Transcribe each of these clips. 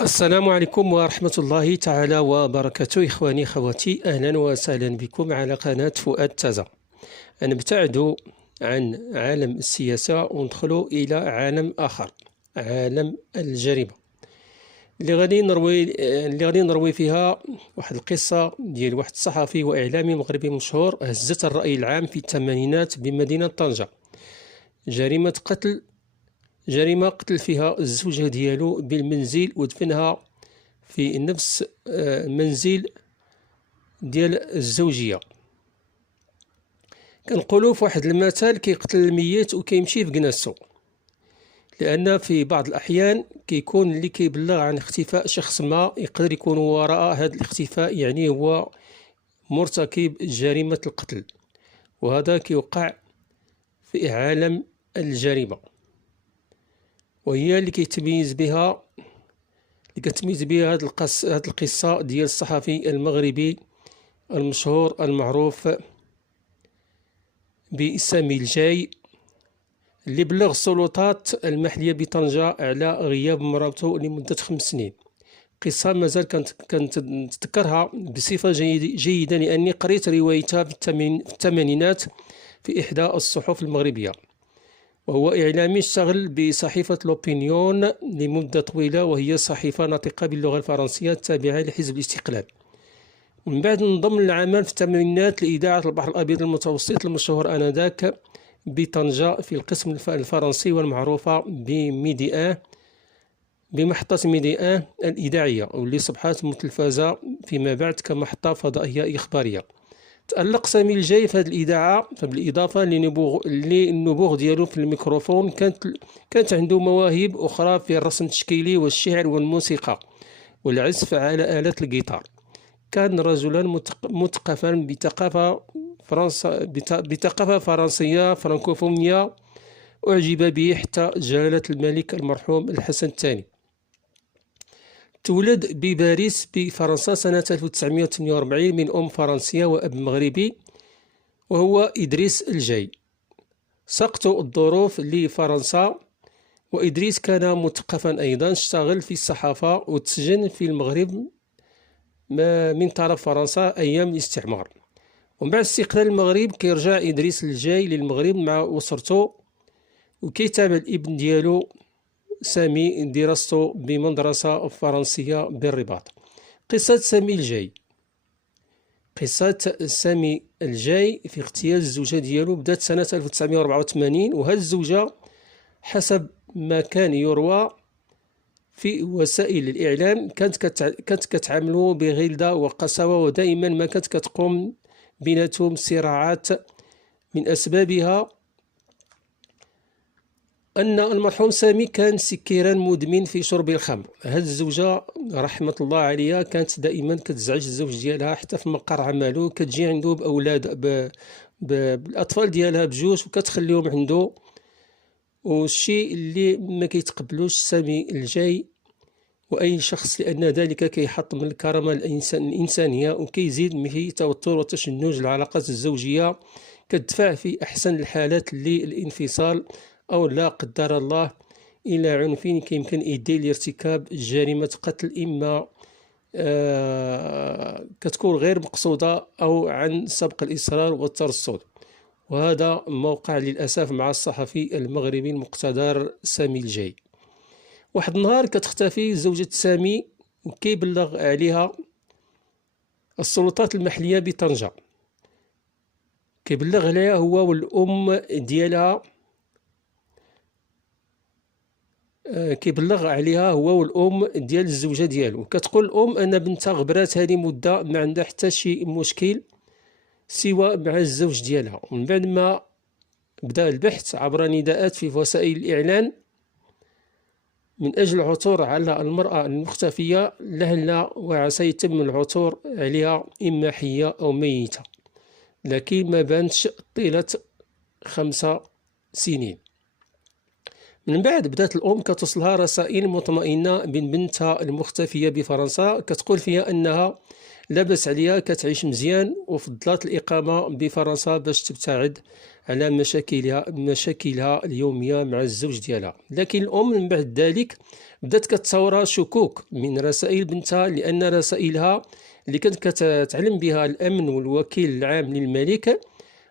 السلام عليكم ورحمة الله تعالى وبركاته. إخواني خواتي، أهلا وسهلا بكم على قناة فؤاد تازا. نبتعد عن عالم السياسة وندخل إلى عالم آخر، عالم الجريمة، اللي غادي نروي فيها واحد القصة ديال واحد الصحفي وإعلامي مغربي مشهور هزت الرأي العام في الثمانينات بمدينة طنجة. جريمة قتل فيها الزوجة ديالو بالمنزل ودفنها في نفس منزل ديال الزوجية. كنقولوا في واحد المثل كيقتل الميت وكيمشي في كناسو، لأن في بعض الأحيان كيكون اللي كيبلغ عن اختفاء شخص ما يقدر يكون وراء هذا الاختفاء، يعني هو مرتكب جريمة القتل، وهذا كيوقع في عالم الجريمة، وهي اللي كتميز بها هذه القصة ديال الصحفي المغربي المشهور المعروف بسامي الجاي، اللي بلغ السلطات المحلية بطنجة على غياب مراته لمدة 5 سنين. قصة مازال كنتذكرها بصفة جيدة لأني قريت روايتها في الثمانينات في إحدى الصحف المغربية. وهو إعلامي اشتغل بصحيفة لوبينيون لمدة طويلة، وهي صحيفة ناطقة باللغة الفرنسية التابعة لحزب الاستقلال. ومن بعد انضم للعمل في الثمانينات لإذاعة البحر الأبيض المتوسط المشهور آنذاك بطنجة في القسم الفرنسي والمعروفة بمحطة ميدي آن الإذاعية، واللي صبحت متلفزة فيما بعد كمحطة فضائية إخبارية. تألق سامي الجاي في هذه الإذاعة، فبالإضافة للنبوغ ديالو في الميكروفون كانت عنده مواهب أخرى في الرسم التشكيلي والشعر والموسيقى والعزف على آلة الجيتار. كان رجلا مثقفا بثقافة فرنسية فرانكوفونية، أعجب به حتى جلالة الملك المرحوم الحسن الثاني. تولد بباريس بفرنسا سنة 1948 من أم فرنسية وأب مغربي، وهو إدريس الجاي. سقط الظروف لفرنسا، وإدريس كان مثقفا أيضا، اشتغل في الصحافة وتسجن في المغرب من طرف فرنسا أيام الاستعمار. ومن بعد استقلال المغرب كيرجع إدريس الجاي للمغرب مع أسرته، وكيتابع الابن ديالو سامي دراسته بمدرسة فرنسية بالرباط. قصة سامي الجاي في اغتيال الزوجة ديالو بدات سنة 1984، وهذه الزوجة حسب ما كان يروى في وسائل الإعلام كانت كتعاملوا بغلظة وقساوة، ودائما ما كانت كتقوم بيناتهم صراعات من أسبابها أن المرحوم سامي كان سكيرا مدمن في شرب الخمر. هذه الزوجة رحمة الله عليها كانت دائما كتزعج الزوج ديالها حتى في مقر عمله، كتجي عنده بأولاد بالأطفال ديالها بجوج وكتخليهم عنده، والشيء اللي ما كيتقبلوش سامي الجاي وأي شخص، لأن ذلك كيحط من الكرامة الإنسانية وكيزيد في توتر وتشنج العلاقات الزوجية، كتدفع في أحسن الحالات للانفصال أو لا قدر الله إلى عنف كيمكن يؤدي لارتكاب جريمة قتل، إما كتكون غير مقصودة أو عن سبق الإصرار والترصد. وهذا موقع للأسف مع الصحفي المغربي المقتدر سامي الجاي. واحد النهار كتختفي زوجة سامي وكيبلغ عليها السلطات المحلية بطنجة، كيبلغ عليها هو والأم ديالها، ديال الزوجة ديالو. كتقول الأم أن بنتها غبرات هذه مدة ما عندها حتى شي مشكل سوى مع الزوج ديالها. ومن بعد ما بدأ البحث عبر نداءات في وسائل الإعلان من أجل العثور على المرأة المختفية، لعل وعسى يتم العثور عليها إما حية أو ميتة، لكن ما بانتش طيلة 5 سنين. من بعد بدأت الأم كتصلها رسائل مطمئنة من بنتها المختفية بفرنسا، كتقول فيها أنها لاباس عليها، كتعيش مزيان، وفضلت الإقامة بفرنسا باش تبتعد على مشاكلها اليومية مع الزوج ديالها. لكن الأم من بعد ذلك بدات كتصور شكوك من رسائل بنتها، لأن رسائلها اللي كانت كتعلم بها الأمن والوكيل العام للملك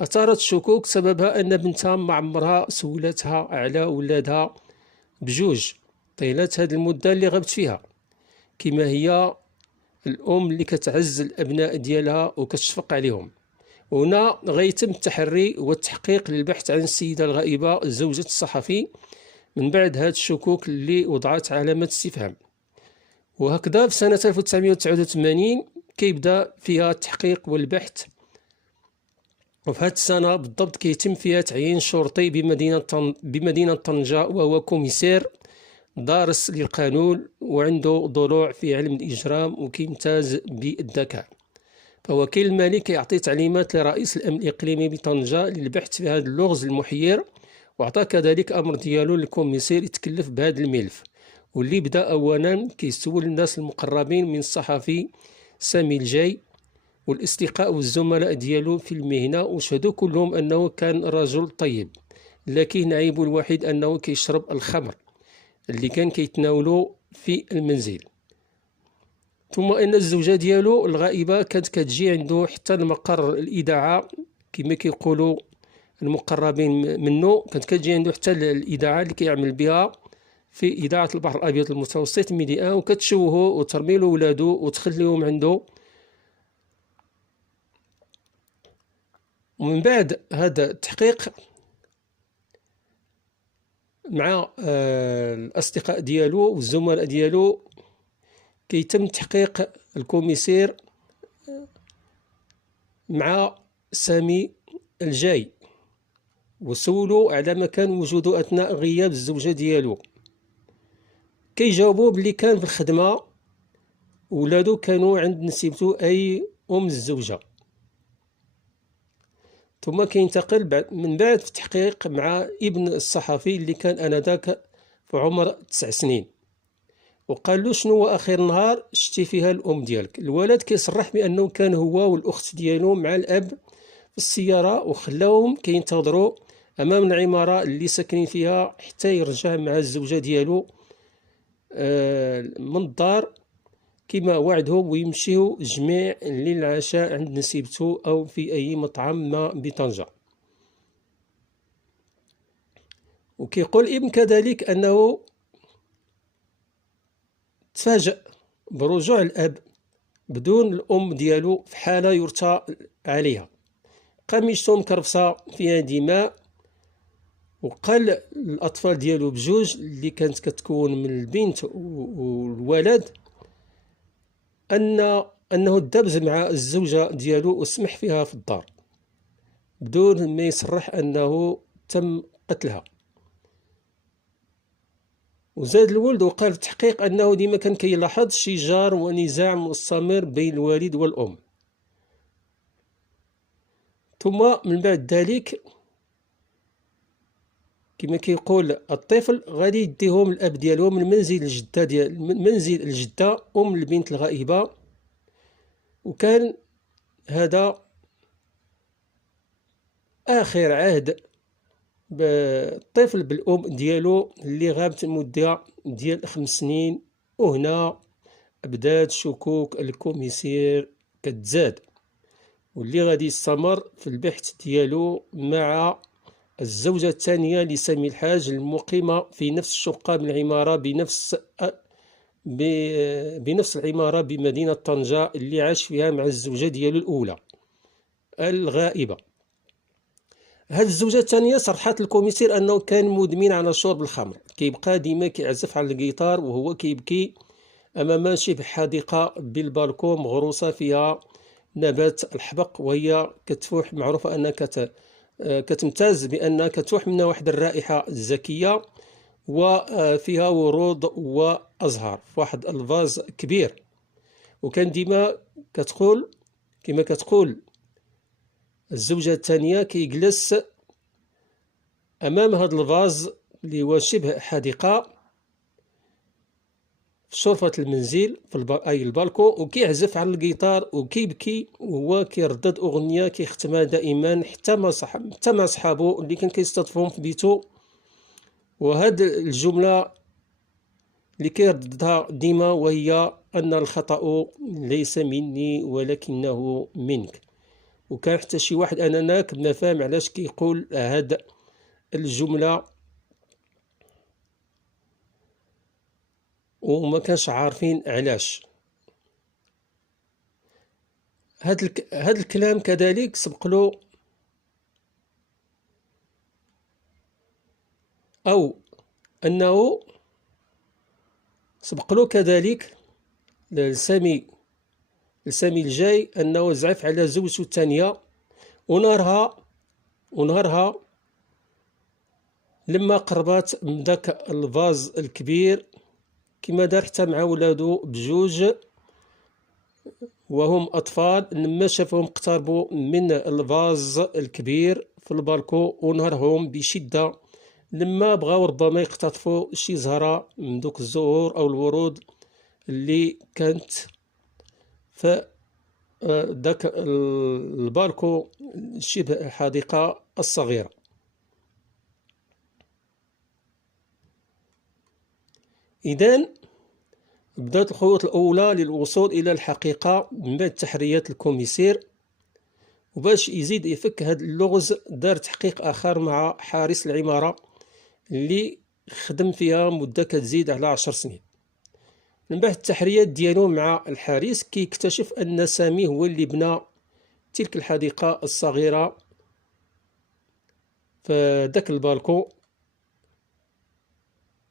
أثارت شكوك، سببها أن بنتها ما عمرها سولتها على ولادها بجوج طيلة هذه المدة اللي غابت فيها، كما هي الأم اللي كتعز الأبناء ديالها وكتشفق عليهم. هنا غيتم التحري والتحقيق للبحث عن السيدة الغائبة زوجة الصحفي من بعد هاد الشكوك اللي وضعت علامة استفهام. وهكذا في سنة 1989 كيبدا فيها التحقيق والبحث، وفي هاد السنة بالضبط كيتم فيها تعيين شرطي بمدينة طنجة، وهو كوميسير دارس للقانون وعنده ضلوع في علم الإجرام وكيمتاز بالذكاء. فوكيل الملك يعطي تعليمات لرئيس الأمن الإقليمي بطنجة للبحث في هذا اللغز المحير، وعطى كذلك أمر ديالو للكوميسير يتكلف بهذا الملف، واللي بدا أولا كيسول الناس المقربين من الصحفي سامي الجاي والأصدقاء والزملاء ديالو في المهنة، وشهدوا كلهم أنه كان رجل طيب، لكن عيبه الوحيد أنه كيشرب الخمر اللي كان كيتناولو في المنزل. ثم ان الزوجه ديالو الغائبه كانت كتجي عنده حتى المقر الاذاعه، كما كيقولوا المقربين منه، كانت كتجي عنده حتى الاذاعه اللي كيعمل بها في اذاعه البحر الابيض المتوسط ميدي ان، وكتشوهه وترميلو ولادو وتخليهم عنده. ومن بعد هذا التحقيق مع الأصدقاء ديالو والزملاء ديالو كيتم تحقيق الكوميسير مع سامي الجاي، وسولو على مكان وجوده أثناء غياب الزوجة ديالو. كيجاوبوا بلي كان في الخدمة، ولادو كانوا عند نسيبته أي أم الزوجة. ثم كينتقل من بعد في التحقيق مع ابن الصحفي اللي كان آنذاك في عمر 9 سنين، وقال له شنو هو آخر نهار شتي فيها الأم ديالك. الولد كيصرح بأنه كان هو والأخت ديالو مع الأب في السيارة، وخلاوهم كينتظروا أمام العمارة اللي ساكنين فيها حتى يرجع مع الزوجة ديالو من الدار كما وعدهم، ويمشيو جميع للعشاء عند نسيبته أو في أي مطعم ما بطنجة. وكيقول ابن كذلك أنه تفاجأ برجوع الأب بدون الأم ديالو في حالة يرثى عليها، قميصته مكرفسة فيها دماء، وقال الأطفال ديالو بجوج اللي كانت كتكون من البنت والولد أنه دبز مع الزوجة ديالو وسمح فيها في الدار بدون ما يصرح أنه تم قتلها. وزاد الولد وقال في التحقيق أنه ديما كان كيلاحظ شجار ونزاع مستمر بين الوالد والأم. ثم من بعد ذلك كما كيقول الطفل غادي يديهم الأب ديالو من منزل الجدة أم البنت الغائبة، وكان هذا آخر عهد بالطفل بالأم ديالو اللي غابت مدة ديال 5 سنين. وهنا بدات شكوك الكوميسير كتزاد، واللي غادي يستمر في البحث ديالو مع الزوجة الثانية لسامي الحاج المقيمة في نفس الشقة من العمارة بنفس العمارة بمدينة طنجة اللي عاش فيها مع الزوجة ديالو الأولى الغائبة. هذه الزوجة الثانية صرحت الكوميسير أنه كان مدمن على شرب الخمر، كيبقى ديما كيعزف على الجيتار وهو كيبكي أمام شبه حديقة بالبالكون مغروسة فيها نبات الحبق، وهي كتفوح معروفة أنها كتمتاز بأنها كتفوح منها واحد الرائحة الزكية، وفيها ورود وأزهار في واحد الفاز كبير. وكان ديما كتقول كما كتقول الزوجة الثانية كيجلس أمام هذا الفاز اللي هو شبه حديقة في شرفة المنزل أي البالكون، وكيعزف على الجيتار وكيبكي، وهو كيردد أغنية كيختمها دائما حتى مع صحابو اللي كان كيستضيفهم في بيتو. وهاد الجملة اللي كيرددها ديما وهي أن الخطأ ليس مني ولكنه منك. وكان حتى شي واحد أنذاك ما فاهم علاش كيقول هاد الجملة، وما كانش عارفين علاش. هاد الكلام كذلك سبق له، أو أنه سبق له كذلك لسامي الجاي أنه زعف على زوجته الثانية، ونهارها لما قربات من داك الفاز الكبير كما دار حتى مع ولادو بجوج وهم أطفال، لما شافهم اقتربوا من الفاز الكبير في البالكو ونهرهم بشدة لما بغاو ربما يقتطفوا شي زهرة من دوك الزهور أو الورود اللي كانت في داك البالكو شبه الحديقة الصغيرة. إذن بدات الخطوات الأولى للوصول إلى الحقيقة من بعد تحريات الكوميسير، وباش يزيد يفك هاد اللغز دار تحقيق آخر مع حارس العمارة اللي خدم فيها مدة كتزيد على 10 سنين. من بعد التحريات ديالو مع الحارس كيكتشف أن سامي هو اللي بنى تلك الحديقة الصغيرة في داك البالكون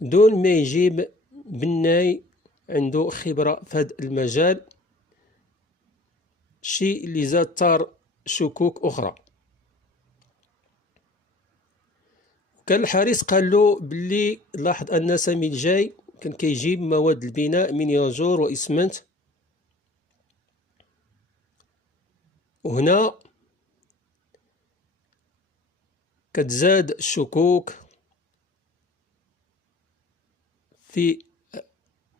دون ما يجيب بناي عنده خبرة في هذا المجال، شيء اللي زاد طار شكوك أخرى. كان الحارس قال له باللي لاحظ أن سامي الجاي كان كيجيب مواد البناء من ياجور وإسمنت، وهنا كتزاد الشكوك في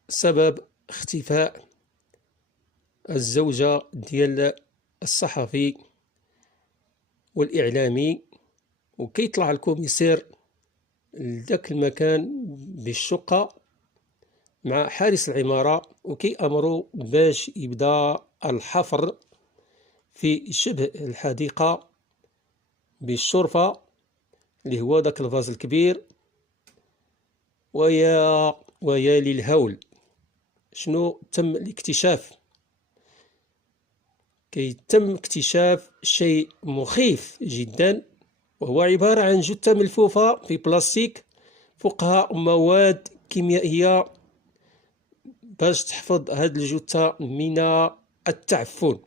سبب اختفاء الزوجة ديال الصحفي والإعلامي. وكيطلع الكوميسير لذاك المكان بالشقة مع حارس العمارة وكيأمروا باش يبدا الحفر في شبه الحديقة بالشرفة اللي هو داك الفاز الكبير. ويا للهول، شنو تم الاكتشاف؟ كيتم اكتشاف شيء مخيف جدا، وهو عبارة عن جثة ملفوفة في بلاستيك فوقها مواد كيميائية باش تحفظ هاد الجثة من التعفن.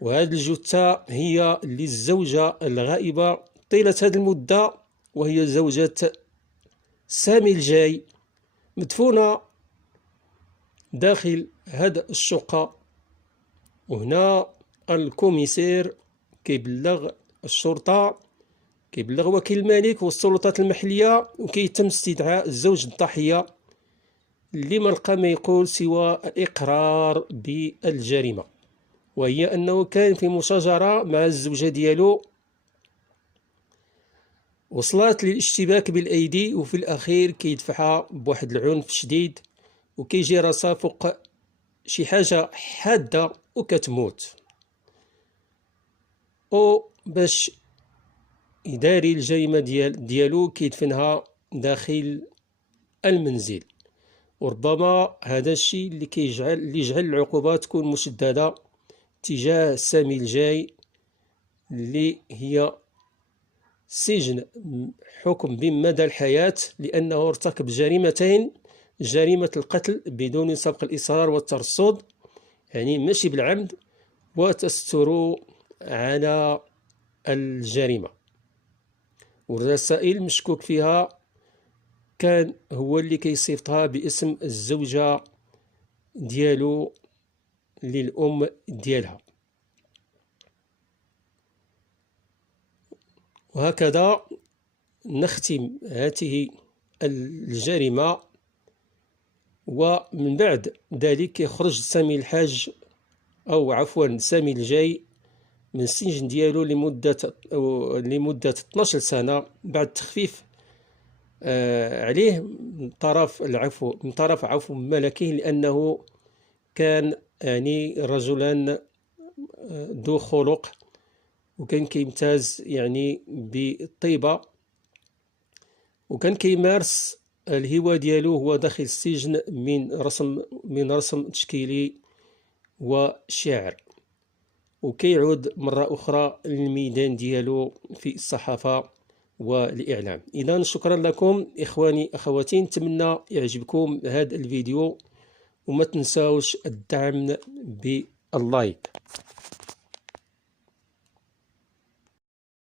وهاد الجثة هي للزوجة الغائبة طيلة هاد المدة، وهي زوجة سامي الجاي، مدفونة داخل هاد الشقة. وهنا الكوميسير كيبلغ الشرطة، كيبلغ وكيل الملك والسلطات المحلية، وكيتم استدعاء زوج الضحية اللي ما لقى ما يقول سوى الإقرار بالجريمة، وهي أنه كان في مشاجرة مع الزوجة ديالو وصلت للاشتباك بالأيدي، وفي الأخير كيدفعها بواحد العنف شديد وكيجي راسها فوق شي حاجة حادة وكتموت. باش يداري الجريمة ديالو كيدفنها داخل المنزل. وربما هذا الشيء اللي يجعل العقوبة تكون مشددة تجاه سامي الجاي، اللي هي سجن حكم بمدى الحياة لأنه ارتكب جريمتين: جريمة القتل بدون سبق الإصرار والترصد، يعني ماشي بالعمد، وتستر على الجريمة. والرسائل مشكوك فيها كان هو اللي كيصيفطها باسم الزوجة ديالو للأم ديالها. وهكذا نختم هذه الجريمة ومن بعد ذلك يخرج سامي الحاج، أو عفوا سامي الجاي، من السجن ديالو لمدة 12 سنة بعد تخفيف عليه من طرف عفو ملكه، لأنه كان يعني رجلا ذو خلق، وكان كيمتاز يعني بالطيبة، وكان كيمارس الهواء ديالو هو داخل السجن من رسم تشكيلي وشعر، وكيعود مرة أخرى للميدان ديالو في الصحافة والإعلام. إذا شكرا لكم إخواني أخواتي، نتمنى يعجبكم هذا الفيديو، وما تنساوش الدعم باللايك.